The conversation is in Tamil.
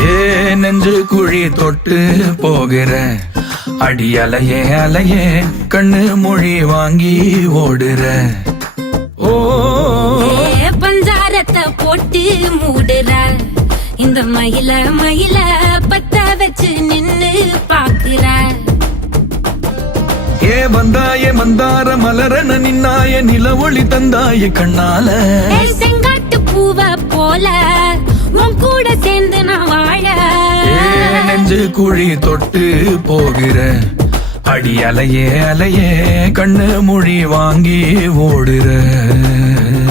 ஏ நெஞ்சு குழி தொட்டு போகிற அடி அலையே அலையே கண்ணு மொழி வாங்கி ஓடுற. ஓ பஞ்சாரத்தை போட்டு மூடுற இந்த மயில மயில பத்த வச்சு நின்னு பாக்குற. ஏ வந்தாய மந்தார மலரன நின்னாய நில ஒளி தந்தாய கண்ணால. செங்காட்டு பூவ போல உன் கூட சேர்ந்து நான் வாழ. நெஞ்சு குழி தொட்டு போகிற அடி அலையே அலையே கண்ணு மொழி வாங்கி ஓடுற.